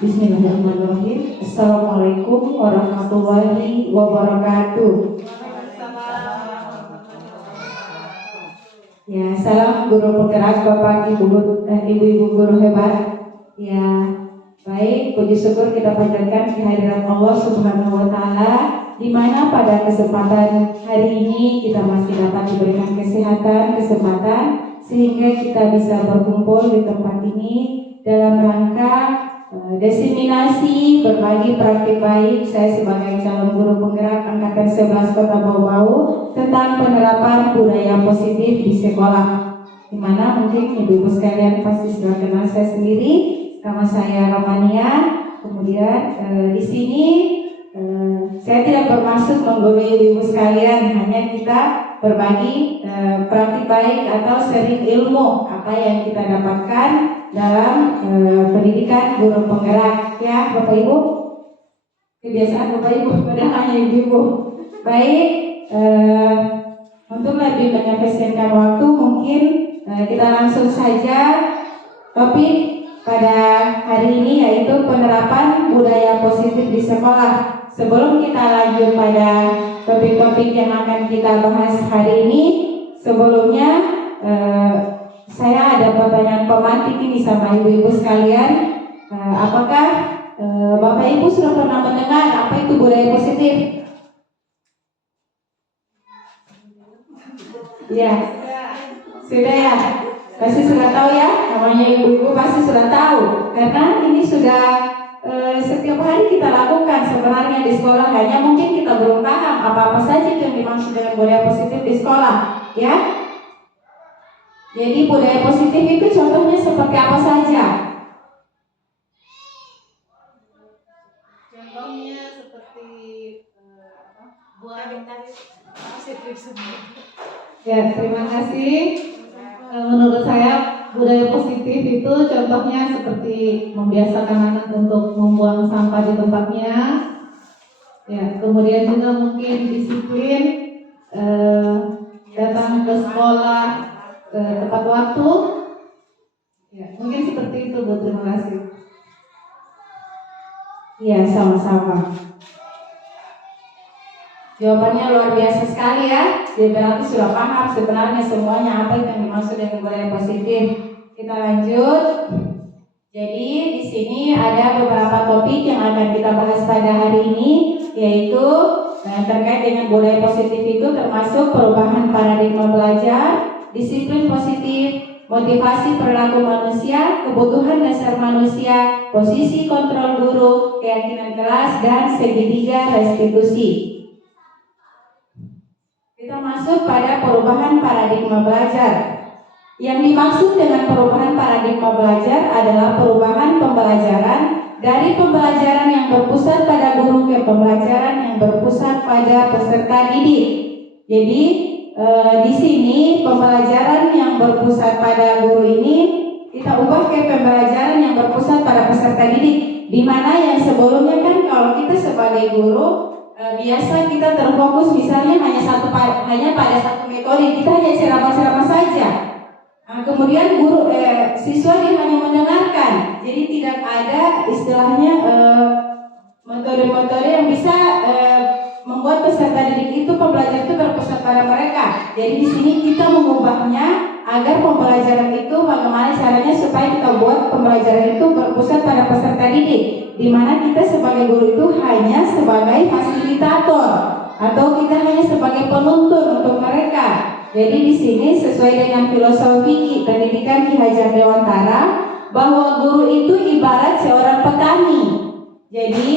Bismillahirrahmanirrahim. Assalamualaikum warahmatullahi wabarakatuh. Ya, salam guru penggerak Bapak Ibu-ibu guru hebat. Ya, baik, puji syukur kita panjatkan kehadiran Allah Subhanahu wa taala, di mana pada kesempatan hari ini kita masih dapat diberikan kesempatan sehingga kita bisa berkumpul di tempat ini dalam rangka diseminasi berbagi praktik baik saya sebagai calon guru penggerak angkatan 11 Kota Bau-Bau tentang penerapan budaya positif di sekolah. Di mana mungkin ibu-ibu sekalian pasti sudah kenal saya sendiri, nama saya Romania. Kemudian di sini saya tidak bermaksud menggurui ibu-ibu sekalian, hanya kita berbagi praktik baik atau sharing ilmu apa yang kita dapatkan dalam pendidikan guru penggerak, ya Bapak Ibu. Kebiasaan Bapak Ibu padahal hanya ibu-ibu. Baik, untuk lebih menyempatkan waktu mungkin kita langsung saja topik pada hari ini, yaitu penerapan budaya positif di sekolah. Sebelum kita lanjut pada topik-topik yang akan kita bahas hari ini, sebelumnya saya ada pertanyaan pemantik ini sama ibu-ibu sekalian. Apakah Bapak Ibu sudah pernah mendengar apa itu budaya positif? Ya, sudah ya. Pasti sudah tahu ya. Namanya ibu-ibu pasti sudah tahu. Karena ini sudah setiap hari kita lakukan sebenarnya di sekolah. Hanya mungkin kita belum paham apa-apa saja yang dimaksud dengan budaya positif di sekolah, ya. Jadi budaya positif itu contohnya seperti apa saja? Contohnya seperti buang positif semua. Ya, terima kasih. Menurut saya budaya positif itu contohnya seperti membiasakan anak untuk membuang sampah di tempatnya. Ya, kemudian juga mungkin disiplin datang ke sekolah tepat waktu. Ya, mungkin seperti itu, Bu. Terima kasih. Iya, sama-sama. Jawabannya luar biasa sekali ya. Jadi berarti sudah paham sebenarnya semuanya apa yang dimaksud dengan budaya positif. Kita lanjut. Jadi di sini ada beberapa topik yang akan kita bahas pada hari ini, yaitu terkait dengan budaya positif itu termasuk perubahan paradigma belajar, disiplin positif, motivasi perilaku manusia, kebutuhan dasar manusia, posisi kontrol guru, keyakinan kelas, dan segitiga restitusi. Kita masuk pada perubahan paradigma belajar. Yang dimaksud dengan perubahan paradigma belajar adalah perubahan pembelajaran dari pembelajaran yang berpusat pada guru ke pembelajaran yang berpusat pada peserta didik. Jadi di sini pembelajaran yang berpusat pada guru ini kita ubah ke pembelajaran yang berpusat pada peserta didik. Di mana yang sebelumnya kan kalau kita sebagai guru biasa kita terfokus misalnya hanya pada satu metode, kita hanya ceramah-ceramah saja. Nah, kemudian guru siswa dia hanya mendengarkan, jadi tidak ada istilahnya metode-metode yang bisa membuat peserta didik itu pembelajaran itu berpusat pada mereka. Jadi di sini kita mengubahnya agar pembelajaran itu bagaimana caranya supaya kita buat pembelajaran itu berpusat pada peserta didik, di mana kita sebagai guru itu hanya sebagai fasilitator atau kita hanya sebagai penuntun untuk mereka. Jadi di sini sesuai dengan filosofi pendidikan Ki Hajar Dewantara bahwa guru itu ibarat seorang petani. Jadi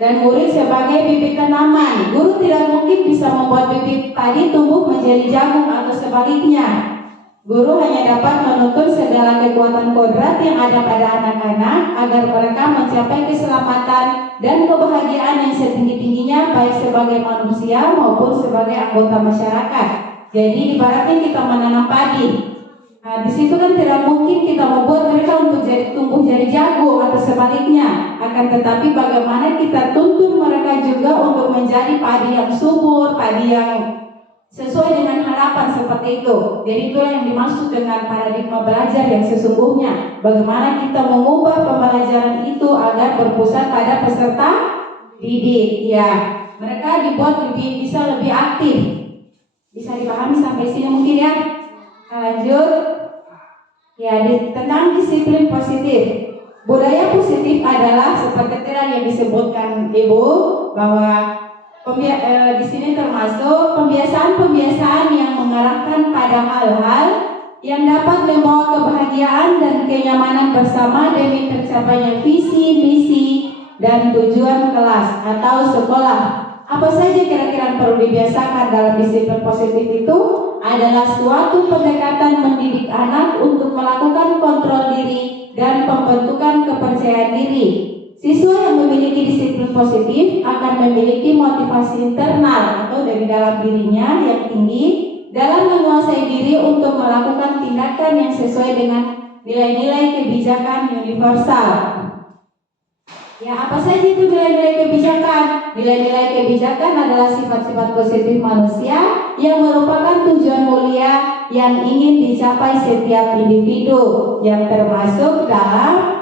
dan murid sebagai bibit tanaman. Guru tidak mungkin bisa membuat bibit padi tumbuh menjadi jagung atau sebaliknya. Guru hanya dapat menuntun segala kekuatan kodrat yang ada pada anak-anak agar mereka mencapai keselamatan dan kebahagiaan yang setinggi-tingginya baik sebagai manusia maupun sebagai anggota masyarakat. Jadi ibaratnya kita menanam padi. Nah, di situ kan tidak mungkin kita membuat mereka untuk tumbuh jadi jagung atau sebaliknya. Akan tetapi bagaimana kita tuntun mereka juga untuk menjadi padi yang subur, padi yang sesuai dengan harapan seperti itu. Jadi itulah yang dimaksud dengan paradigma belajar yang sesungguhnya. Bagaimana kita mengubah pembelajaran itu agar berpusat pada peserta didik. Ya, mereka dibuat bisa lebih aktif. Bisa dipahami sampai sini mungkin ya. Lanjut. Ya, tentang disiplin positif. Budaya positif adalah seperti tadi yang disebutkan Ibu bahwa di sini termasuk pembiasaan-pembiasaan yang mengarahkan pada hal-hal yang dapat membawa kebahagiaan dan kenyamanan bersama demi tercapainya visi, misi, dan tujuan kelas atau sekolah. Apa saja kira-kira yang perlu dibiasakan dalam disiplin positif itu adalah suatu pendekatan mendidik anak untuk melakukan kontrol diri dan pembentukan kepercayaan diri. Siswa yang memiliki disiplin positif akan memiliki motivasi internal atau dari dalam dirinya yang tinggi dalam menguasai diri untuk melakukan tindakan yang sesuai dengan nilai-nilai kebijakan universal. Ya, apa saja itu nilai-nilai kebijakan? Nilai-nilai kebijakan adalah sifat-sifat positif manusia yang merupakan tujuan mulia yang ingin dicapai setiap individu, yang termasuk dalam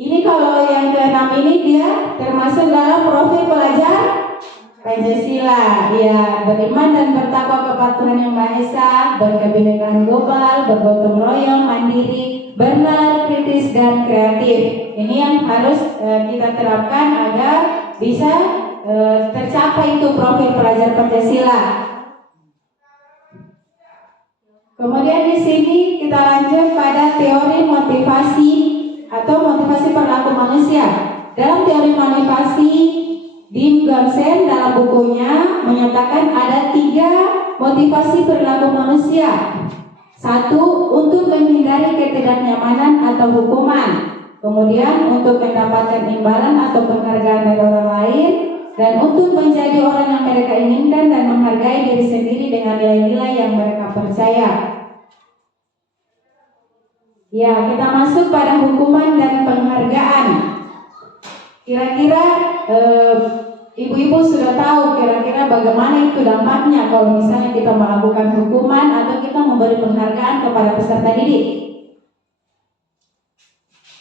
ini. Kalau yang ke-6 ini dia termasuk dalam profil pelajar Pancasila. Ya, beriman dan bertakwa kepada Tuhan Yang Maha Esa, berkebinekaan global, bergotong royong, mandiri, bernalar, kritis, dan kreatif. Ini yang harus kita terapkan agar bisa tercapai itu profil pelajar Pancasila. Kemudian di sini kita lanjut pada teori motivasi atau motivasi perilaku manusia. Dalam teori motivasi, Dean Gonsen dalam bukunya menyatakan ada 3 motivasi perilaku manusia. 1, untuk menghindari ketidaknyamanan atau hukuman. Kemudian untuk mendapatkan imbalan atau penghargaan dari orang lain, dan untuk menjadi orang yang mereka inginkan dan menghargai diri sendiri dengan nilai-nilai yang mereka percaya. Ya, kita masuk pada hukuman dan penghargaan. Kira-kira ibu-ibu sudah tahu kira-kira bagaimana itu dampaknya kalau misalnya kita melakukan hukuman atau kita memberi penghargaan kepada peserta didik.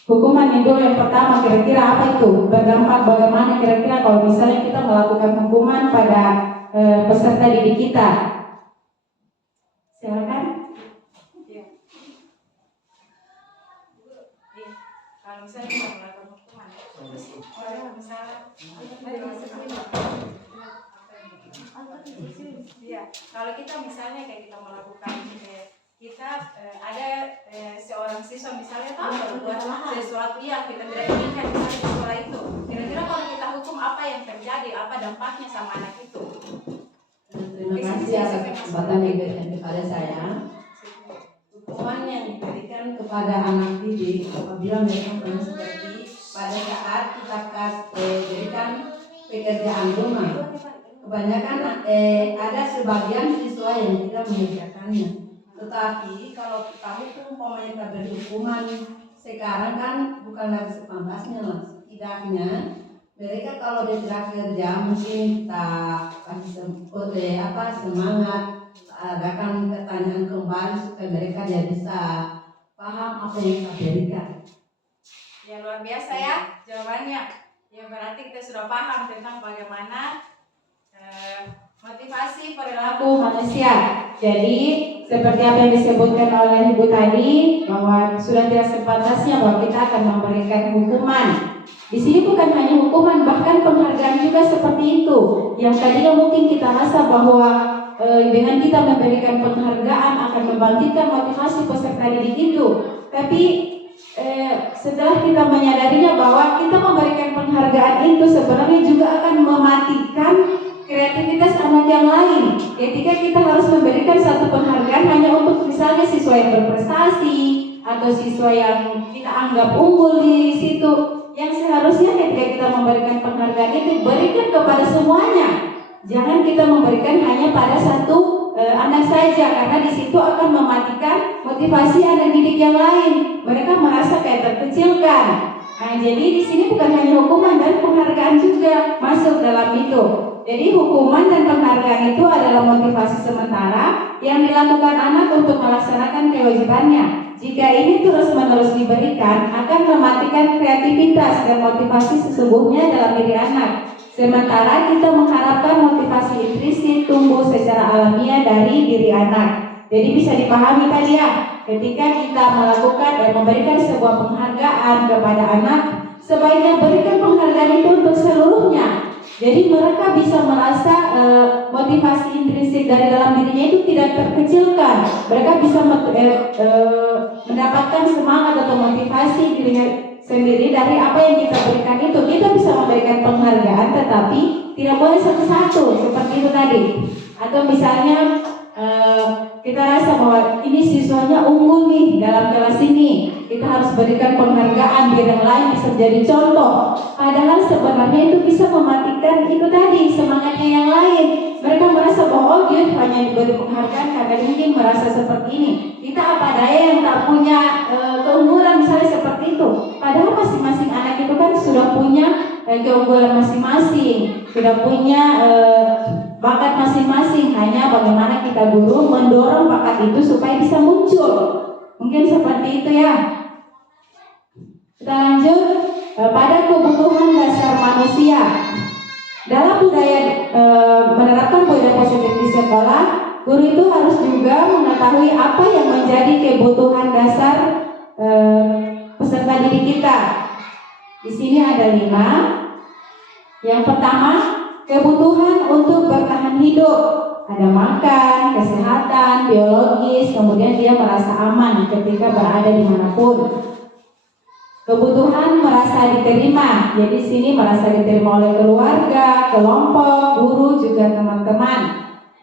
Hukuman itu yang pertama, kira-kira apa itu? Berdampak bagaimana kira-kira kalau misalnya kita melakukan hukuman pada peserta didik kita? Silakan. Kalau misalnya kita melakukan hukuman, kalau kita misalnya kayak kita melakukan kita ada seorang siswa misalnya berbuat sesuatu yang kita tidak inginkan misalnya di sekolah itu, kira-kira kalau kita hukum apa yang terjadi, apa dampaknya sama anak itu? Terima kasih atas kesempatan yang kepada saya. Hukuman yang diberikan kepada anak didik apabila mereka pernah seperti pada saat kita berikan pekerjaan rumah, kebanyakan ada sebagian siswa yang tidak mengerjakannya. Tetapi kalau kita hukum, kita beri hukuman sekarang kan bukan lagi sepantasnya lah. Setidaknya mereka kalau dia tidak kerja mungkin kita kasih semangat, adakan pertanyaan kembali supaya mereka dia bisa paham apa yang kita berikan. Ya, luar biasa ya jawabannya. Ya, berarti kita sudah paham tentang bagaimana motivasi perilaku manusia. Jadi seperti apa yang disebutkan oleh Ibu tadi, bahwa sudah tidak sepantasnya bahwa kita akan memberikan hukuman. Di sini bukan hanya hukuman, bahkan penghargaan juga seperti itu. Yang tadinya mungkin kita rasa bahwa dengan kita memberikan penghargaan akan membangkitkan motivasi peserta didik itu, tapi setelah kita menyadarinya bahwa kita memberikan penghargaan itu sebenarnya juga akan mematikan kreativitas anak yang lain. Ketika kita harus memberikan satu penghargaan hanya untuk misalnya siswa yang berprestasi atau siswa yang kita anggap unggul di situ, yang seharusnya ketika kita memberikan penghargaan itu berikan kepada semuanya. Jangan kita memberikan hanya pada satu anak saja, karena di situ akan mematikan motivasi anak didik yang lain. Mereka merasa kayak terkecilkan. Nah, jadi di sini bukan hanya hukuman dan penghargaan juga masuk dalam itu. Jadi hukuman dan penghargaan itu adalah motivasi sementara yang dilakukan anak untuk melaksanakan kewajibannya. Jika ini terus-menerus diberikan, akan mematikan kreativitas dan motivasi sesungguhnya dalam diri anak. Sementara kita mengharapkan motivasi intrinsik tumbuh secara alamiah dari diri anak. Jadi bisa dipahami tadi ya, ketika kita melakukan dan memberikan sebuah penghargaan kepada anak, sebaiknya berikan penghargaan itu untuk seluruhnya. Jadi mereka bisa merasa motivasi intrinsik dari dalam dirinya itu tidak terkecilkan. Mereka bisa mendapatkan semangat atau motivasi dirinya sendiri dari apa yang kita berikan itu. Kita bisa memberikan penghargaan, tetapi tidak boleh satu-satu seperti itu tadi. Atau misalnya kita rasa bahwa ini siswanya unggul nih dalam kelas ini, kita harus berikan penghargaan biar yang lain bisa menjadi contoh. Padahal sebenarnya itu bisa mematikan itu tadi semangatnya yang lain. Mereka merasa bahwa oh dia hanya diberi penghargaan karena dia mungkin merasa seperti ini. Kita apa daya yang tak punya keunggulan misalnya seperti itu. Padahal masing-masing anak itu kan sudah punya keunggulan masing-masing, sudah punya bakat masing-masing. Hanya bagaimana kita guru mendorong bakat itu supaya bisa muncul. Mungkin seperti itu ya. Kita lanjut pada kebutuhan dasar manusia. Dalam budaya menerapkan budaya positif di sekolah, guru itu harus juga mengetahui apa yang menjadi kebutuhan dasar peserta didik kita. Di sini ada 5. Yang pertama, kebutuhan untuk bertahan hidup. Ada makan, kesehatan, biologis, kemudian dia merasa aman ketika berada dimanapun. Kebutuhan merasa diterima, jadi sini merasa diterima oleh keluarga, kelompok, guru, juga teman-teman.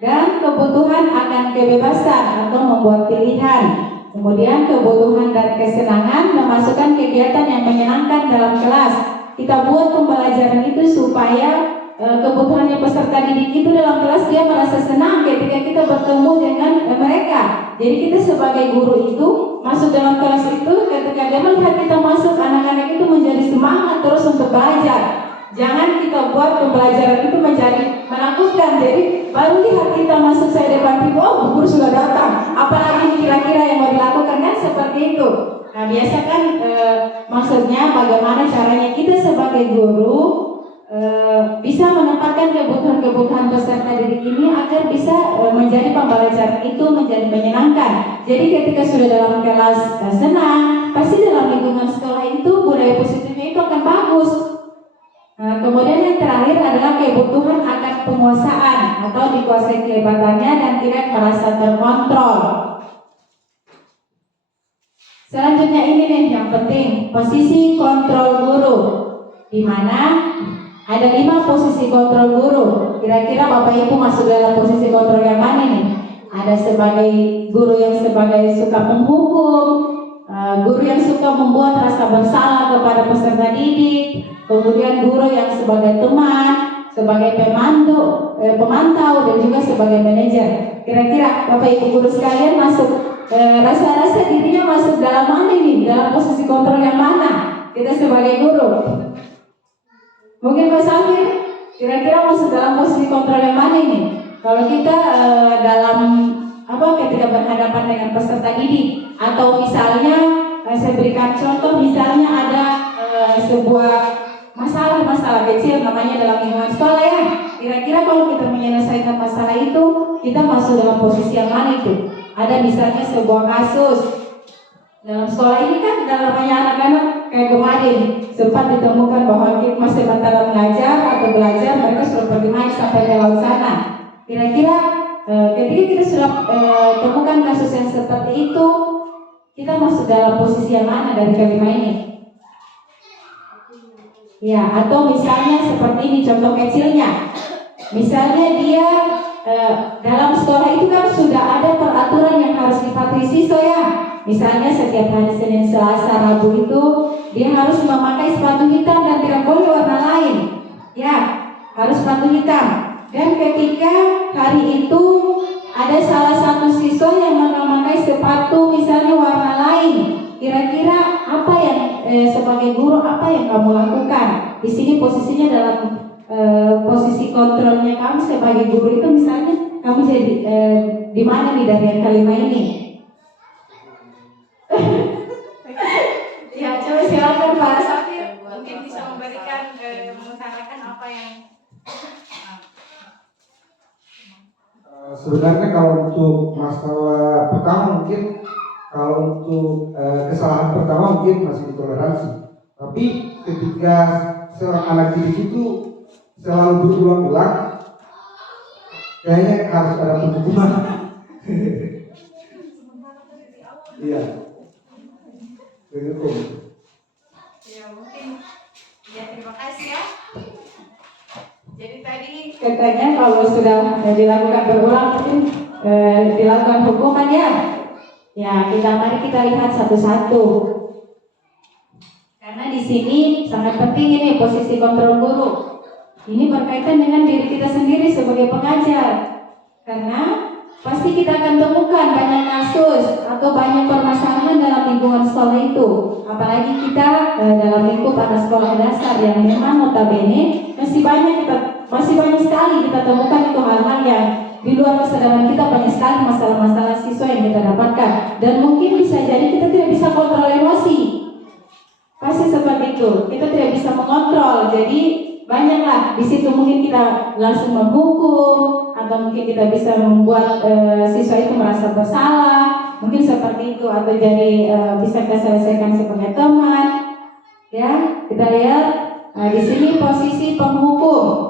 Dan kebutuhan akan kebebasan atau membuat pilihan. Kemudian kebutuhan dan kesenangan memasukkan kegiatan yang menyenangkan dalam kelas. Kita buat pembelajaran itu supaya kebutuhannya peserta didik itu dalam kelas dia merasa senang ketika kita bertemu dengan mereka. Jadi kita sebagai guru itu masuk dalam kelas itu, ketika dia melihat kita masuk, anak-anak itu menjadi semangat terus untuk belajar. Jangan kita buat pembelajaran itu menjadi menakutkan. Jadi baru lihat kita masuk saya depan pintu, oh guru sudah datang, apalagi kira-kira yang mau dilakukan, kan seperti itu. Nah biasa kan maksudnya bagaimana caranya kita sebagai guru bisa menempatkan kebutuhan-kebutuhan peserta didik ini agar bisa menjadi pembelajaran itu menjadi menyenangkan. Jadi ketika sudah dalam kelas senang, pasti dalam lingkungan sekolah itu budaya positifnya itu akan bagus. Nah, kemudian yang terakhir adalah kebutuhan akan penguasaan atau dikuasai kehebatannya dan tidak merasa terkontrol. Selanjutnya ini nih yang penting, posisi kontrol guru, di mana ada 5 posisi kontrol guru. Kira-kira Bapak Ibu masuk dalam posisi kontrol yang mana nih? Ada sebagai guru yang sebagai suka menghukum, guru yang suka membuat rasa bersalah kepada peserta didik, kemudian guru yang sebagai teman, sebagai pemantau dan juga sebagai manajer. Kira-kira Bapak Ibu guru sekalian masuk rasa-rasa dirinya masuk dalam mana ini? Dalam posisi kontrol yang mana? Kita sebagai guru. Mungkin Pak Samir, kira-kira masuk dalam posisi kontrol yang mana ini? Kalau kita dalam ketika berhadapan dengan peserta didik, atau misalnya saya berikan contoh, misalnya ada sebuah masalah kecil namanya dalam lingkungan sekolah ya. Kira-kira kalau kita menyelesaikan masalah itu, kita masuk dalam posisi yang mana itu? Ada misalnya sebuah kasus dalam sekolah ini kan namanya anak-anak kayak kemarin sempat ditemukan bahwa masih sementara mengajar atau belajar mereka sudah pergi main sampai ke laut sana. Kira-kira ketika kita sudah temukan kasus yang seperti itu, kita masuk dalam posisi yang mana dari kelima ini? Ya, atau misalnya seperti ini contoh kecilnya. Misalnya dia dalam sekolah itu kan sudah ada peraturan yang harus dipatuhi siswa ya. Misalnya setiap hari Senin, Selasa, Rabu itu dia harus memakai sepatu hitam dan tidak boleh warna lain. Ya, harus sepatu hitam. Dan ketika hari itu ada salah satu siswa yang memakai sepatu misalnya warna lain, kira-kira apa yang sebagai guru apa yang kamu lakukan? Di sini posisinya dalam posisi kontrolnya kamu sebagai guru itu, misalnya kamu jadi di mana nih dari yang kelima ini? Ya, coba silakan Pak Safir, mungkin bisa memberikan mengutarakan apa yang Sebenarnya kalau untuk masalah pertama mungkin kalau untuk kesalahan pertama mungkin masih ditoleransi. Tapi ketika seorang anak didik itu selalu berulang-ulang, kayaknya harus ada penghukuman. Iya. Begitu. ya mungkin ya terima kasih ya. Jadi tadi Katanya kalau sudah dilakukan berulang mungkin dilakukan hukuman ya. Ya, mari kita lihat satu-satu. Karena di sini sangat penting ini posisi kontrol guru. Ini berkaitan dengan diri kita sendiri sebagai pengajar. Karena pasti kita akan temukan banyak kasus atau banyak permasalahan dalam lingkungan sekolah itu. Apalagi kita dalam lingkup anak sekolah dasar yang memang notabene masih banyak sekali kita temukan itu hal-hal yang di luar kesadaran kita, banyak sekali masalah-masalah siswa yang kita dapatkan. Dan mungkin bisa jadi kita tidak bisa kontrol emosi. Pasti seperti itu. Kita tidak bisa mengontrol. Jadi banyaklah di situ mungkin kita langsung menghukum atau mungkin kita bisa membuat siswa itu merasa bersalah. Mungkin seperti itu atau jadi bisa kita selesaikan sebagai teman. Ya, kita lihat di sini posisi penghukum.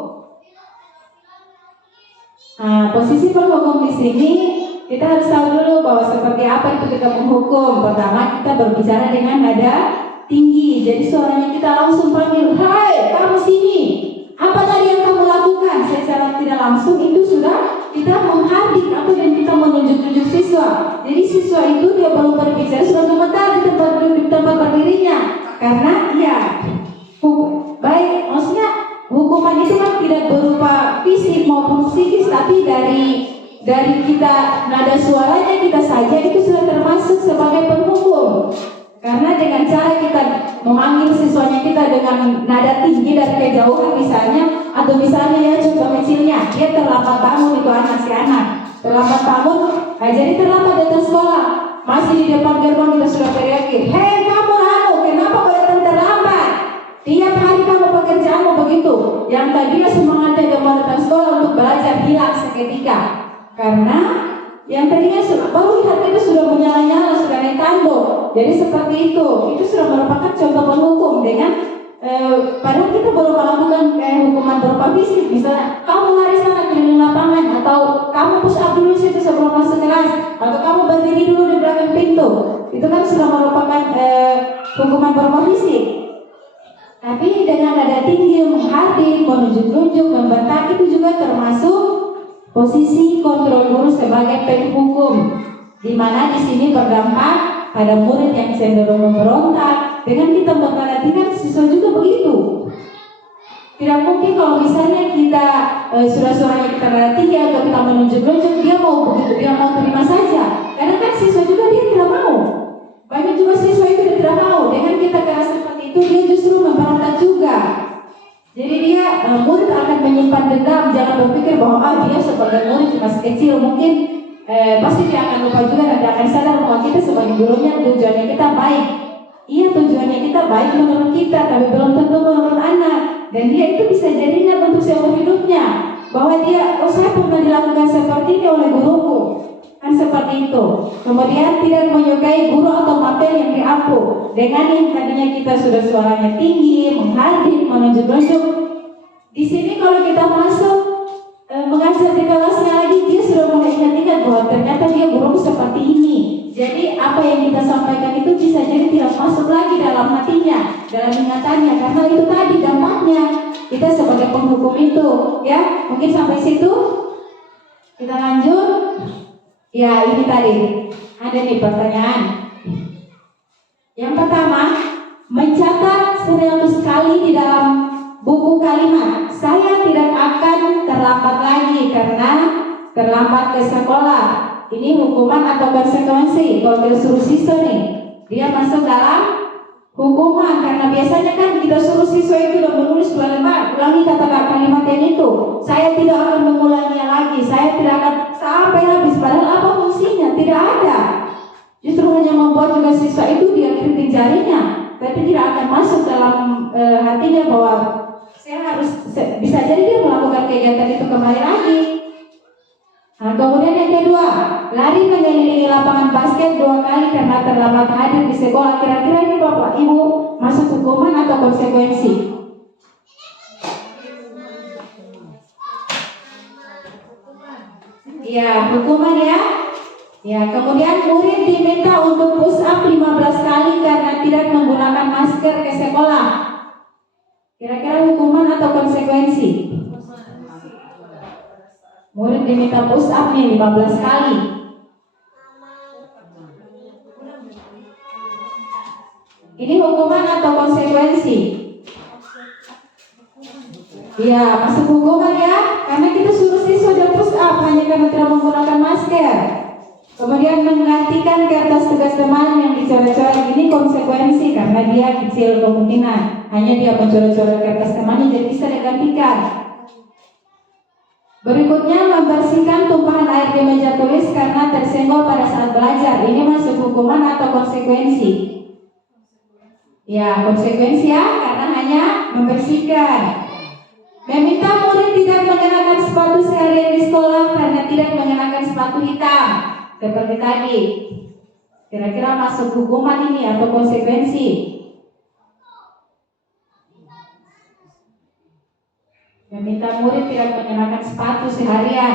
Nah, posisi penghukum di sini kita harus tahu dulu bahwa seperti apa itu kita menghukum. Pertama, kita berbicara dengan nada tinggi. Jadi suaranya kita langsung panggil, "Hai, kamu sini. Apa tadi yang kamu lakukan?" Secara tidak langsung itu sudah kita menghardik atau dan kita menunjuk-nunjuk siswa. Jadi siswa itu dia baru berbicara sudah gemetar di tempat berdirinya. Karena ya baik, maksudnya hukuman itu kan tidak berupa fisik maupun psikis, tapi dari kita nada suaranya kita saja itu sudah termasuk sebagai penghukum. Karena dengan cara kita memanggil siswanya kita dengan nada tinggi dari kejauhan misalnya, atau misalnya ya contoh kecilnya, dia terlambat bangun itu si anak terlambat bangun, jadi terlambat datang sekolah, masih di depan gerbang kita sudah teriakin, "Hei kamu kenapa kau datang terlambat? Tiap hari kamu pekerjaanmu begitu." Yang tadinya semangatnya dia mau datang sekolah untuk belajar hilang seketika. Karena yang tadinya baru lihat itu sudah menyala-nyala, sudah naik tanduk. Jadi seperti itu sudah merupakan contoh penghukum dengan padahal kita belum melakukan hukuman berupa fisik. Misalnya kamu lari sana keliling lapangan, atau kamu push up dulu situ sebelum masuk kelas, atau kamu berdiri dulu di belakang pintu. Itu kan sudah merupakan hukuman berupa fisik. Tapi dengan nada tinggi, menghardik, menunjuk-nunjuk, membentak itu juga termasuk posisi kontrol guru sebagai penghukum, di mana di sini berdampak pada murid yang cenderung memberontak. Dengan kita memperhatikan siswa juga begitu. Tidak mungkin kalau misalnya kita suara-suaranya kita nada tinggi atau kita menunjuk-nunjuk, dia mau begitu, dia mau terima saja. Karena kan siswa juga dia tidak mau. Banyak juga siswa itu tidak mau. Dengan kita keras seperti itu, dia justru memberontak juga. Jadi dia murid akan menyimpan dendam. Jangan berpikir bahwa dia sebagai murid masih kecil, mungkin pasti dia akan lupa juga dan dia akan sadar bahwa kita sebagai gurunya tujuannya kita baik. Iya, tujuannya kita baik menurut kita, tapi belum tentu menurut anak. Dan dia itu bisa jadi ingat untuk seumur hidupnya bahwa dia, saya pernah dilakukan seperti ini oleh guruku. Kan seperti itu. Kemudian tidak menyukai guru atau materi yang diampu. Dengan yang tadinya kita sudah suaranya tinggi, menghardik, menunjuk-nunjuk. Di sini kalau kita masuk mengajar di kelasnya lagi, dia sudah mulai ingat-ingat bahwa ternyata dia guru seperti ini. Jadi apa yang kita sampaikan itu bisa jadi tidak masuk lagi dalam hatinya, dalam ingatannya, karena itu tadi dampaknya kita sebagai penghukum itu. Ya, mungkin sampai situ. Kita lanjut. Ya, ini tadi ada nih pertanyaan. Yang pertama, mencatat 100 kali di dalam buku kalimat, "Saya tidak akan terlambat lagi karena terlambat ke sekolah." Ini hukuman atau konsekuensi? Kalau kita suruh siswa nih, dia masuk dalam hukuman, karena biasanya kan kita suruh siswa itu udah menulis 2 lembar, ulangi kata kalimat yang itu. Saya tidak akan mengulanginya lagi, saya tidak akan sampai habis. Padahal apa fungsinya? Tidak ada. Justru hanya membuat juga siswa itu dia keriting jarinya, tapi tidak akan masuk dalam hatinya bahwa saya harus bisa jadi dia melakukan kegiatan itu kembali lagi. Nah, kemudian yang kedua, lari mengelilingi lapangan basket 2 kali karena terlambat hadir di sekolah. Kira-kira ini Bapak Ibu masuk hukuman atau konsekuensi? Iya, hukuman ya. Ya, kemudian murid diminta untuk push up 15 kali karena tidak menggunakan masker ke sekolah. Kira-kira hukuman atau konsekuensi? Murid diminta push up nih 15 kali. Ini hukuman atau konsekuensi? Iya, masuk hukuman ya, karena kita suruh siswa dia push up hanya karena tidak menggunakan masker. Kemudian menggantikan kertas tugas teman yang dicoret-coret, ini konsekuensi karena dia kecil kemungkinan, hanya dia mencoret-coret kertas temannya jadi bisa digantikan. Berikutnya, membersihkan tumpahan air di meja tulis karena tersenggol pada saat belajar. Ini masuk hukuman atau konsekuensi? Ya, konsekuensi ya, karena hanya membersihkan. Meminta murid tidak mengenakan sepatu seharian di sekolah karena tidak mengenakan sepatu hitam, seperti tadi. Kira-kira masuk hukuman ini atau konsekuensi? Meminta murid tidak mengenakan sepatu seharian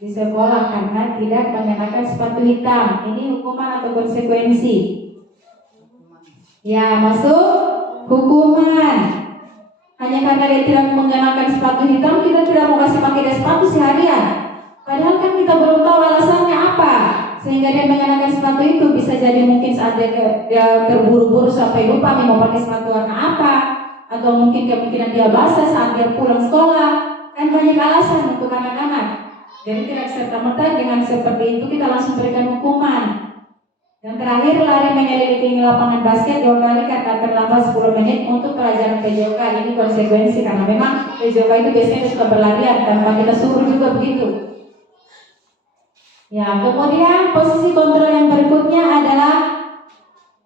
di sekolah karena tidak mengenakan sepatu hitam. Ini hukuman atau konsekuensi? Ya, masuk hukuman. Hanya karena dia tidak mengenakan sepatu hitam, kita tidak mau kasih pakai dia sepatu seharian. Padahal kan kita belum tahu alasannya apa, sehingga dia mengenakan sepatu itu. Bisa jadi mungkin saat dia terburu-buru sampai lupa nih mau pakai sepatu warna apa, atau mungkin kemungkinan dia basah saat dia pulang sekolah. Kan banyak alasan untuk anak-anak. Jadi tidak serta-merta dengan seperti itu kita langsung berikan hukuman. Yang terakhir, lari mengelilingi lapangan basket 2 kali karena terlambat 10 menit untuk pelajaran PJOK. Ini konsekuensi karena memang PJOK itu biasanya suka berlarian tanpa kita suruh juga begitu. Ya, kemudian posisi kontrol yang berikutnya adalah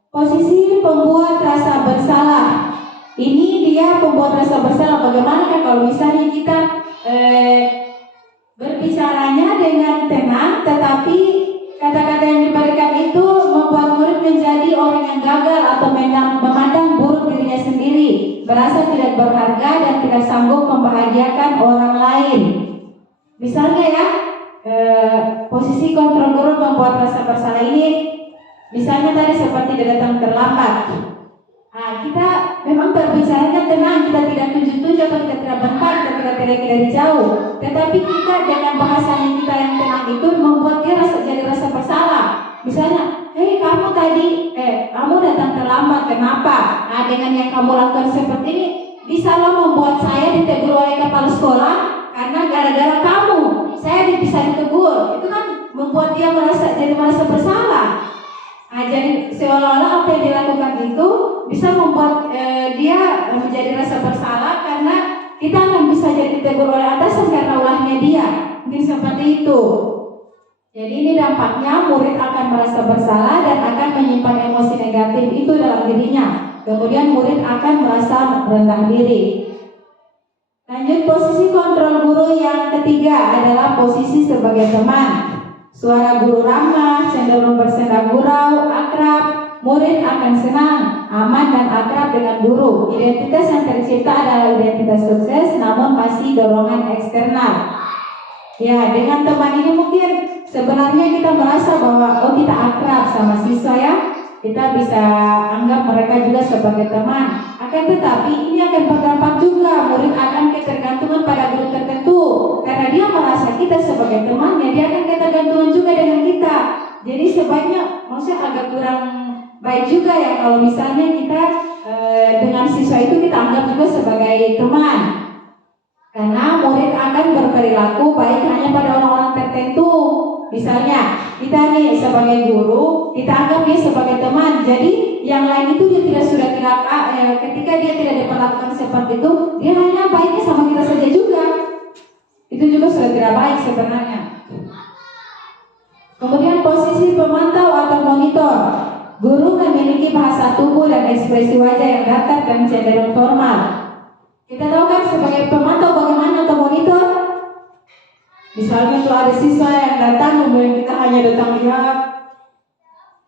posisi pembuat rasa bersalah. Ini dia pembuat rasa bersalah. Bagaimana kalau misalnya kita berbicaranya dengan tenang, tetapi kata-kata yang diberikan itu membuat murid menjadi orang yang gagal atau memandang buruk dirinya sendiri, merasa tidak berharga dan tidak sanggup membahagiakan orang lain. Misalnya ya, posisi kontrol guru membuat rasa bersalah ini, misalnya tadi seperti dia datang terlambat. Nah, kita memang berbicaranya tenang, kita tidak tunjuk-tunjuk atau kita tidak bentak, kita tidak teriak dari jauh. Tetapi kita dengan bahasanya kita yang tenang itu membuat dia jadi rasa bersalah. Misalnya, hei kamu tadi, kamu datang terlambat, kenapa? Nah, dengan yang kamu lakukan seperti ini, bisa lo membuat saya ditegur oleh kepala sekolah karena gara-gara kamu, saya bisa ditegur. Itu kan membuat dia merasa bersalah. Nah, jadi seolah-olah apa yang dilakukan itu bisa membuat dia menjadi rasa bersalah karena kita akan bisa jadi ditegur oleh atasan karena ulahnya dia. Mungkin seperti itu. Jadi ini dampaknya murid akan merasa bersalah dan akan menyimpan emosi negatif itu dalam dirinya. Kemudian murid akan merasa rendah diri. Lanjut, posisi kontrol guru yang ketiga adalah posisi sebagai teman. Suara guru ramah, cenderung bersenda gurau, akrab, murid akan senang, aman dan akrab dengan guru. Identitas yang tercipta adalah identitas sukses, namun masih dorongan eksternal. Ya, dengan teman ini mungkin sebenarnya kita merasa bahwa kita akrab sama siswa ya, kita bisa anggap mereka juga sebagai teman. Akan tetapi ini akan berdampak juga, murid akan ketergantungan pada guru tertentu karena dia merasa kita sebagai temannya, dia akan ketergantungan juga dengan kita. Jadi sebaiknya maksudnya agak kurang baik juga ya kalau misalnya kita dengan siswa itu kita anggap juga sebagai teman. Karena murid akan berperilaku baik hanya pada orang-orang tertentu. Misalnya kita nih sebagai guru, kita anggap dia sebagai teman. Jadi yang lain itu dia ketika dia tidak diperlakukan seperti itu, dia hanya baiknya sama kita saja juga. Itu juga sudah tidak baik sebenarnya. Kemudian posisi pemantau atau monitor. Guru memiliki bahasa tubuh dan ekspresi wajah yang datar dan cenderung formal. Kita tahu kan sebagai pemantau bagaimana atau monitor? Misalnya kalau ada siswa yang datang, kemudian kita hanya datang lihat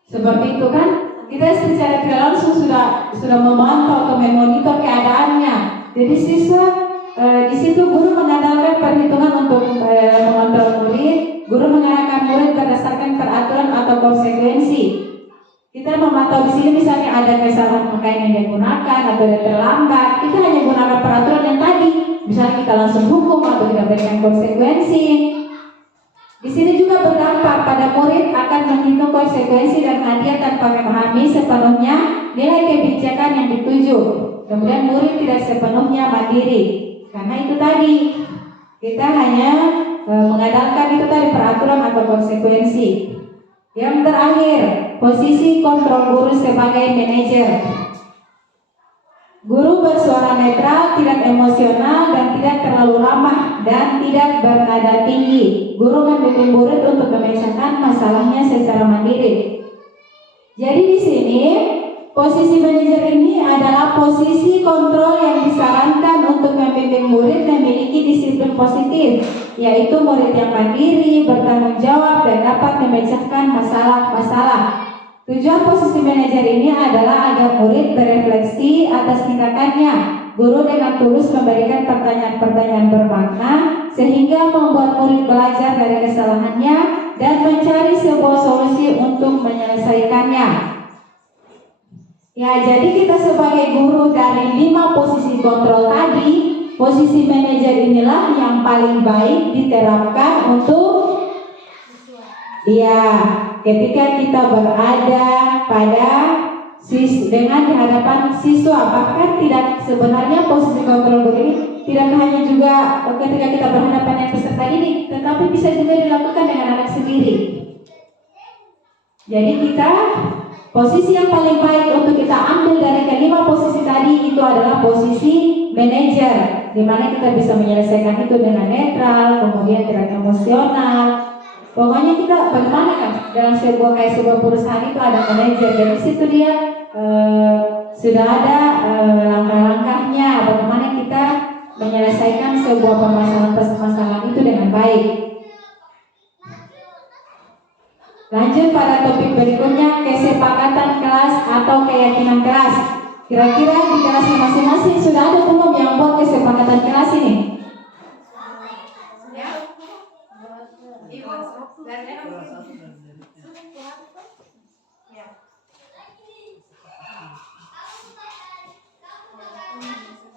seperti itu kan, kita secara tidak langsung sudah memantau atau memonitor keadaannya. Jadi siswa di situ guru mengandalkan perhitungan untuk mengontrol murid. Guru mengarahkan murid berdasarkan peraturan atau konsekuensi. Kita memantau di sini misalnya ada kesalahan pakaian yang digunakan atau yang terlambat, kita hanya gunakan peraturan yang tadi. Misalnya kita langsung hukum atau kita berikan konsekuensi. Di sini juga berdampak pada murid akan menghitung konsekuensi dan hadiah tanpa memahami sepenuhnya nilai kebijakan yang dituju. Kemudian murid tidak sepenuhnya mandiri. Karena itu tadi kita hanya mengandalkan itu tadi peraturan atau konsekuensi. Yang terakhir, posisi kontrol guru sebagai manajer. Guru bersuara netral, tidak emosional dan tidak terlalu ramah dan tidak bernada tinggi. Guru membimbing murid untuk memecahkan masalahnya secara mandiri. Jadi di sini posisi manajer ini adalah posisi kontrol yang disarankan untuk membimbing murid memiliki disiplin positif, yaitu murid yang mandiri, bertanggung jawab dan dapat memecahkan masalah-masalah. Tujuan posisi manajer ini adalah agar murid berefleksi atas tindakannya. Guru dengan tulus memberikan pertanyaan-pertanyaan bermakna sehingga membuat murid belajar dari kesalahannya dan mencari sebuah solusi untuk menyelesaikannya. Ya, jadi kita sebagai guru dari 5 posisi kontrol tadi, posisi manajer inilah yang paling baik diterapkan untuk ketika kita berada dengan di hadapan siswa. Bahkan tidak sebenarnya posisi kontrol guru ini tidak hanya juga ketika kita berhadapan dengan peserta didik, tetapi bisa juga dilakukan dengan anak sendiri. Jadi posisi yang paling baik untuk kita ambil dari kelima posisi tadi itu adalah posisi manajer, di mana kita bisa menyelesaikan itu dengan netral, kemudian tidak emosional. Pokoknya kita bagaimana kan dalam sebuah perusahaan itu ada manajer, dan di situ dia sudah ada langkah-langkahnya bagaimana kita menyelesaikan sebuah permasalahan itu dengan baik. Lanjut pada topik berikutnya, kesepakatan kelas atau keyakinan kelas. Kira-kira di kelas masing-masing sudah ada belum yang buat kesepakatan kelas ini?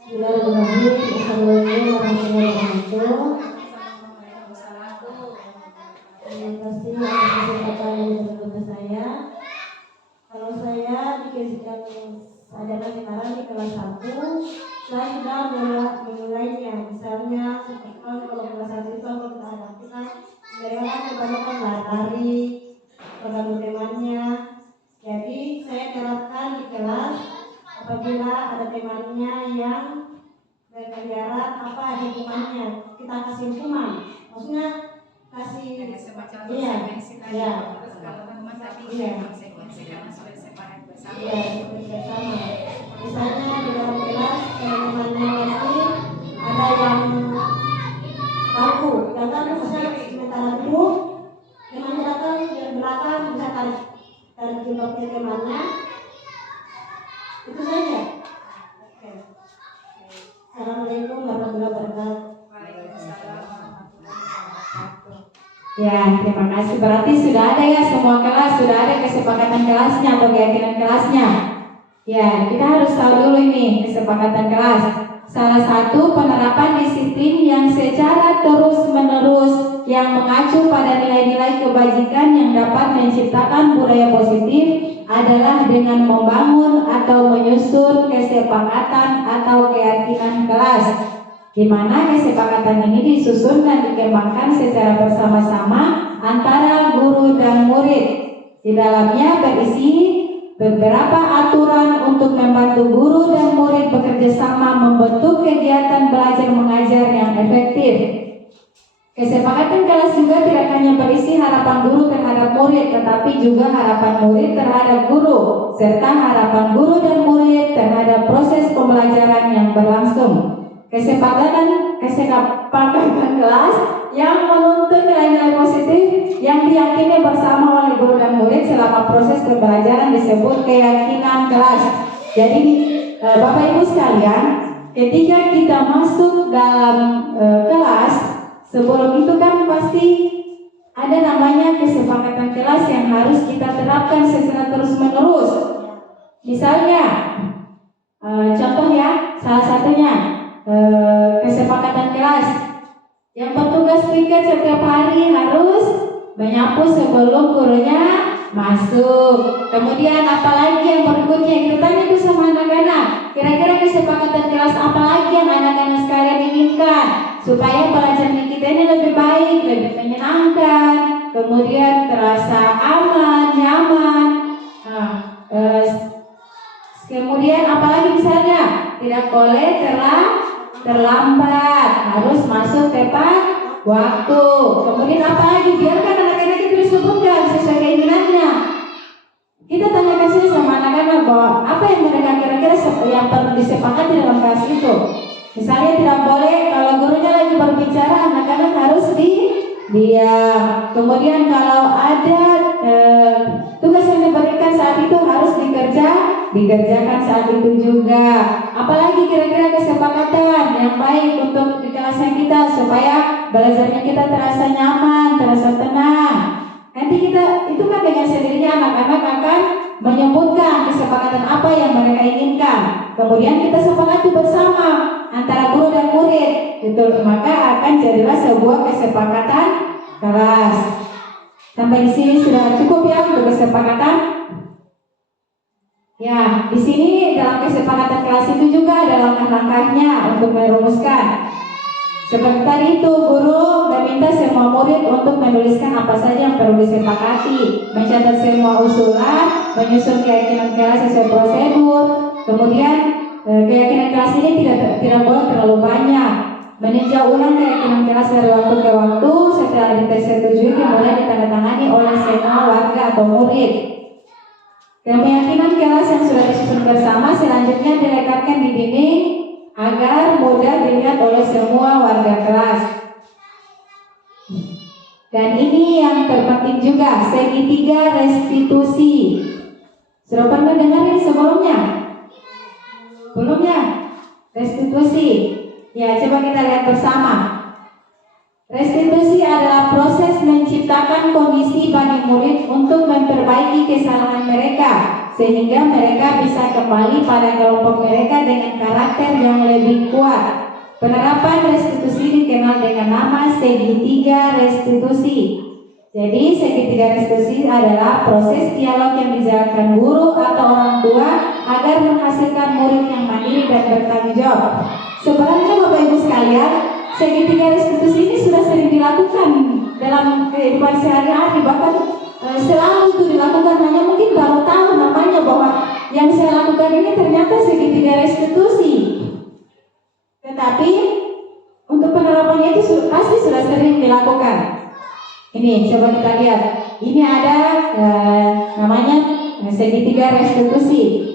Bismillahirrahmanirrahim. Terima kasih atas kesempatan yang diberikan saya. Kalau saya adalah sekarang di kelas 1, saya sudah memulainya. Misalnya seperti kalau kelas 1 itu kalau kita hadapi kan mereka kan kebanyakan lari, tergantung temannya. Jadi saya terapkan di kelas apabila ada temannya yang berkeliaran apa hukumannya, kita kasih hukuman. Maksudnya kasih semacam iya, konsekuensi tadi. iya. Terus kalau teman tadi Iya. konsekuensi karena sudah sepakat bersama. Iya, bersama. Misalnya di dalam kelas teman-temannya pasti ada yang kaku, misalnya sementara duduk, temannya datang dari belakang bisa tarik jilbabnya temannya. Itu saja. Oke. Assalamualaikum warahmatullahi wabarakatuh. Waalaikumsalam warahmatullahi wabarakatuh. Ya, terima kasih. Berarti sudah ada ya semua kelas, sudah ada kesepakatan kelasnya atau keyakinan kelasnya. Ya, kita harus tahu dulu ini kesepakatan kelas. Salah satu penerapan disiplin yang secara terus-menerus yang mengacu pada nilai-nilai kebajikan yang dapat menciptakan budaya positif adalah dengan membangun atau menyusun kesepakatan atau keyakinan kelas. di mana kesepakatan ini disusun dan dikembangkan secara bersama-sama antara guru dan murid. Di dalamnya berisi beberapa aturan untuk membantu guru dan murid bekerja sama membentuk kegiatan belajar mengajar yang efektif. Kesepakatan kelas juga tidak hanya berisi harapan guru terhadap murid, tetapi juga harapan murid terhadap guru, serta harapan guru dan murid terhadap proses pembelajaran yang berlangsung. Kesepakatan kelas yang menuntun nilai-nilai positif yang diyakini bersama oleh guru dan murid selama proses pembelajaran disebut keyakinan kelas. Jadi Bapak Ibu sekalian, ketika kita masuk dalam kelas, sebelum itu kan pasti ada namanya kesepakatan kelas yang harus kita terapkan secara terus-menerus. Misalnya, contoh ya, salah satunya kesepakatan kelas yang bertugas piket setiap hari harus menyapu sebelum gurunya masuk. Kemudian apalagi yang berikutnya, kita tanya itu sama anak-anak, kira-kira kesepakatan kelas apalagi yang anak-anak sekalian inginkan supaya pelajaran kita ini lebih baik, lebih menyenangkan, kemudian terasa aman, nyaman. Kemudian apalagi misalnya tidak boleh terlambat, harus masuk tepat waktu. Kemudian apalagi biarkan anak-anak itu disebutkan sesuai keinginannya. Kita tanyakan saja sama anak-anak bahwa apa yang mereka kira-kira yang perlu disepakati dalam kelas itu. Misalnya tidak boleh kalau gurunya lagi berbicara, anak-anak harus diam. Kemudian kalau ada tugas yang diberikan saat itu harus dikerjakan saat itu juga. Apalagi kira-kira kesepakatan yang baik untuk di kelasnya kita supaya belajarnya kita terasa nyaman, terasa tenang. Nanti kita itu kan dengan sendirinya anak-anak akan menyebutkan kesepakatan apa yang mereka inginkan. Kemudian kita sepakati bersama antara guru dan murid, itu maka akan jadilah sebuah kesepakatan kelas. Sampai di sini sudah cukup ya untuk kesepakatan. Ya, di sini dalam kesepakatan kelas itu juga ada langkah-langkahnya untuk merumuskan. Seperti tadi itu, guru meminta semua murid untuk menuliskan apa saja yang perlu disepakati, mencatat semua usulan, menyusun keyakinan kelas sesuai prosedur. Kemudian keyakinan kelas ini tidak boleh terlalu banyak. Meninjau ulang keyakinan kelas dari waktu ke waktu, setelah disetujui kemudian ditandatangani oleh semua warga atau murid. Keyakinan kelas yang sudah disusun bersama selanjutnya dilekatkan di dinding agar mudah dilihat oleh semua warga kelas. Dan ini yang terpenting juga, segitiga restitusi. Sudah pernah dengar ini sebelumnya? Belum ya? Restitusi. Ya, coba kita lihat bersama. Restitusi adalah proses menciptakan kondisi bagi murid untuk memperbaiki kesalahan mereka sehingga mereka bisa kembali pada kelompok mereka dengan karakter yang lebih kuat. Penerapan restitusi dikenal dengan nama segitiga restitusi. Jadi segitiga restitusi adalah proses dialog yang dijalankan guru atau orang tua agar menghasilkan murid yang mandiri dan bertanggung jawab. Sebenarnya Bapak Ibu sekalian, segitiga restitusi ini sudah sering dilakukan dalam kehidupan sehari-hari, bahkan selalu itu dilakukan, hanya mungkin baru tahu namanya bahwa yang saya lakukan ini ternyata segitiga restitusi. Tetapi untuk penerapannya itu pasti sudah sering dilakukan. Ini coba kita lihat, ini ada namanya segitiga restitusi.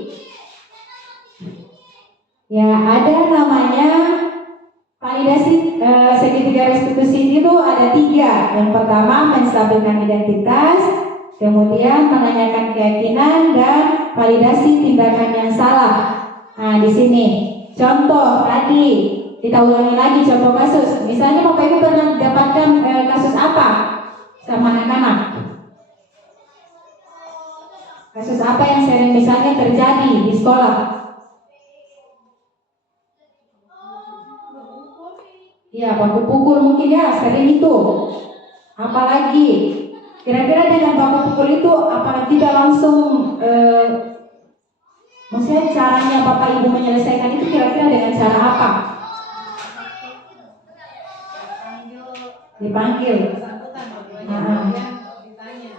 Ya, ada namanya validasi segitiga restitusi itu ada 3. Yang pertama menstabilkan identitas, kemudian menanyakan keyakinan, dan validasi tindakan yang salah. Nah, di sini contoh tadi kita ulangi lagi contoh kasus. Misalnya Bapak Ibu pernah mendapatkan kasus apa sama anak-anak? Kasus apa yang sering misalnya terjadi di sekolah? Ya, baku pukul mungkin ya, sering itu. Apalagi kira-kira dengan baku pukul itu apakah tidak langsung maksudnya caranya Bapak Ibu menyelesaikan itu kira-kira dengan cara apa? dipanggil, bersangkutan dua-duanya, kemudian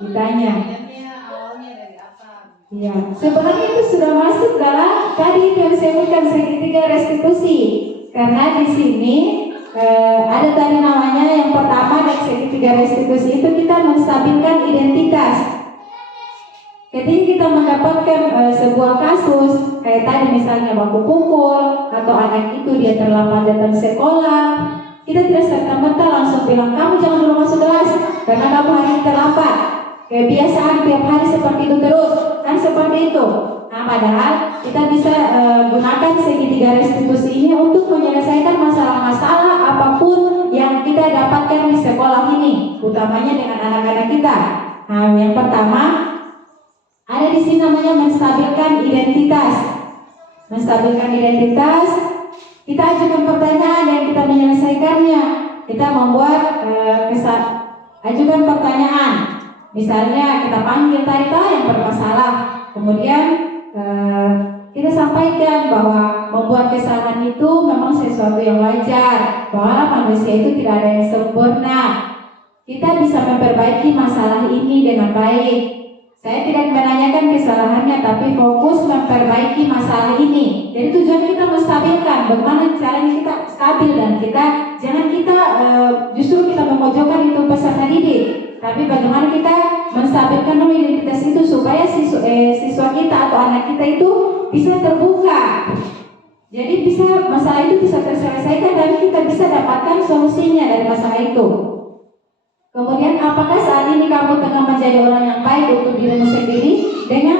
ditanya. Kemudiannya awalnya dari apa? Iya, sebenarnya itu sudah masuk dalam tadi yang saya sebutkan segitiga restitusi. Karena di sini ada tadi namanya yang pertama dari segitiga restitusi itu kita menstabilkan identitas. Ketika kita mendapatkan sebuah kasus kayak tadi misalnya baku pukul atau anak itu dia terlambat datang sekolah, kita tidak serta-merta langsung bilang kamu jangan dulu masuk kelas karena kamu hari ini terlambat. Kebiasaan tiap hari seperti itu terus, kan seperti itu. Nah, padahal kita bisa gunakan segitiga restitusi ini untuk menyelesaikan masalah-masalah apapun yang kita dapatkan di sekolah ini, utamanya dengan anak-anak kita. Nah, yang pertama ada di sini namanya menstabilkan identitas. Menstabilkan identitas, kita ajukan pertanyaan dan kita menyelesaikannya. Kita membuat ajukan pertanyaan. Misalnya kita panggil tadi yang bermasalah, kemudian kita sampaikan bahwa membuat kesalahan itu memang sesuatu yang wajar, bahwa manusia itu tidak ada yang sempurna. Kita bisa memperbaiki masalah ini dengan baik. Saya tidak menanyakan kesalahannya, tapi fokus memperbaiki masalah ini. Jadi tujuan kita menstabilkan, bagaimana caranya kita stabil dan jangan kita justru kita memojokkan itu peserta didik. Tapi bagaimana kita menstabilkan dulu identitas itu supaya siswa kita atau anak kita itu bisa terbuka. Jadi masalah itu bisa terselesaikan dan kita bisa dapatkan solusinya dari masalah itu. Kemudian apakah saat ini kamu tengah menjadi orang yang baik untuk dirimu sendiri? Dengan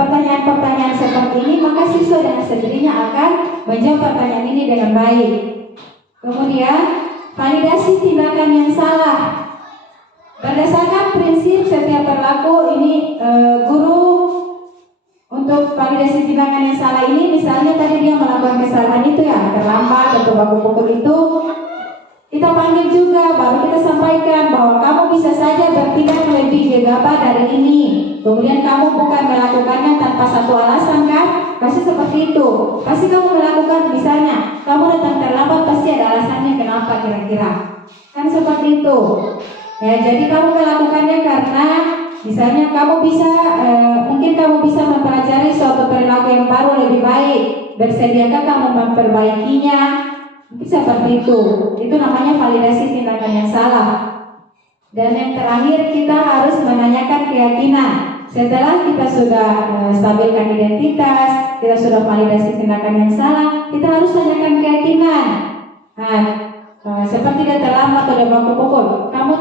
pertanyaan-pertanyaan seperti ini, maka siswa dengan sendirinya akan menjawab pertanyaan ini dengan baik. Kemudian validasi tindakan yang salah. Berdasarkan prinsip setiap perilaku ini guru untuk validasi tindakan yang salah ini, misalnya tadi dia melakukan kesalahan itu ya, terlambat atau baku pukul itu, kita panggil juga, baru kita sampaikan bahwa kamu bisa saja bertindak lebih gegabah dari ini. Kemudian kamu bukan melakukannya tanpa satu alasan kan? Pasti seperti itu. Pasti kamu melakukan, misalnya kamu datang terlambat pasti ada alasannya kenapa kira-kira. Kan seperti itu. Ya, jadi kamu melakukannya karena misalnya kamu bisa mungkin kamu bisa mempelajari suatu perilaku yang baru lebih baik. Bersediakah kamu memperbaikinya? Mungkin seperti itu. Itu namanya validasi tindakan yang salah. Dan yang terakhir kita harus menanyakan keyakinan. Setelah kita sudah stabilkan identitas, kita sudah validasi tindakan yang salah, kita harus tanyakan keyakinan. Nah, seperti dia terlambat atau dia baku pukul, kamu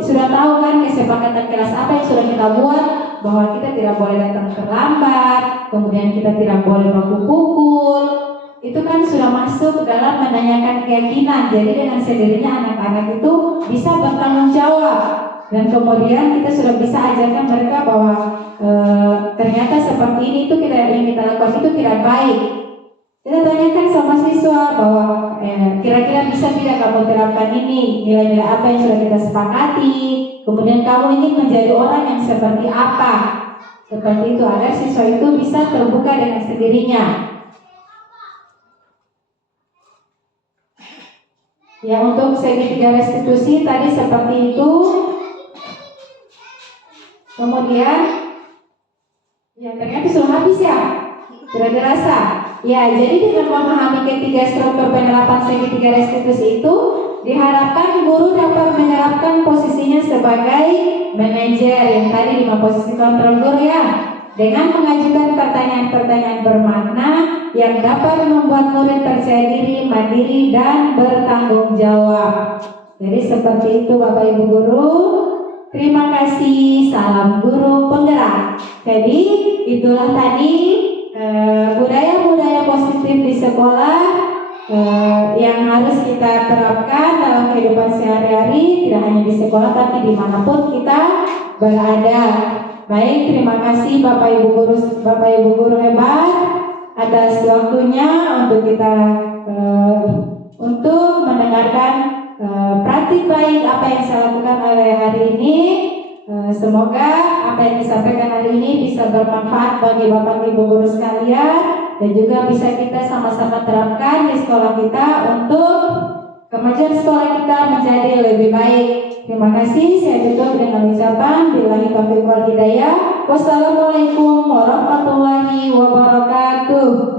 sudah tahu kan kesepakatan kelas apa yang sudah kita buat, bahwa kita tidak boleh datang terlambat, kemudian kita tidak boleh baku pukul. Itu kan sudah masuk dalam menanyakan keyakinan. Jadi dengan sendirinya anak-anak itu bisa bertanggung jawab. Dan kemudian kita sudah bisa ajarkan mereka bahwa ternyata seperti ini itu yang kita lakukan itu tidak baik. Kita tanyakan sama siswa bahwa kira-kira bisa tidak kamu terapkan ini, nilai-nilai apa yang sudah kita sepakati. Kemudian kamu ingin menjadi orang yang seperti apa. Seperti itu agar siswa itu bisa terbuka dengan sendirinya. Ya, untuk segitiga restitusi tadi seperti itu. Kemudian ya ternyata sudah habis ya, sudah dirasa. Ya, jadi dengan memahami ketiga struktur penerapan segitiga restitusi itu, diharapkan guru dapat menerapkan posisinya sebagai manajer yang tadi 5 posisi kontrol guru ya, dengan mengajukan pertanyaan-pertanyaan bermakna yang dapat membuat murid percaya diri, mandiri, dan bertanggung jawab. Jadi seperti itu Bapak Ibu Guru. Terima kasih, salam guru penggerak. Jadi itulah tadi budaya-budaya positif di sekolah yang harus kita terapkan dalam kehidupan sehari-hari, tidak hanya di sekolah tapi dimanapun kita berada. Baik, terima kasih Bapak Ibu Guru hebat atas waktunya untuk kita untuk mendengarkan praktik baik apa yang saya lakukan hari ini. Semoga apa yang disampaikan hari ini bisa bermanfaat bagi Bapak Ibu Guru sekalian dan juga bisa kita sama-sama terapkan di sekolah kita untuk kemajuan sekolah kita kita menjadi lebih baik. Terima kasih. Saya tutup dengan ucapan billahi taufiq wal hidayah. Wassalamualaikum warahmatullahi wabarakatuh.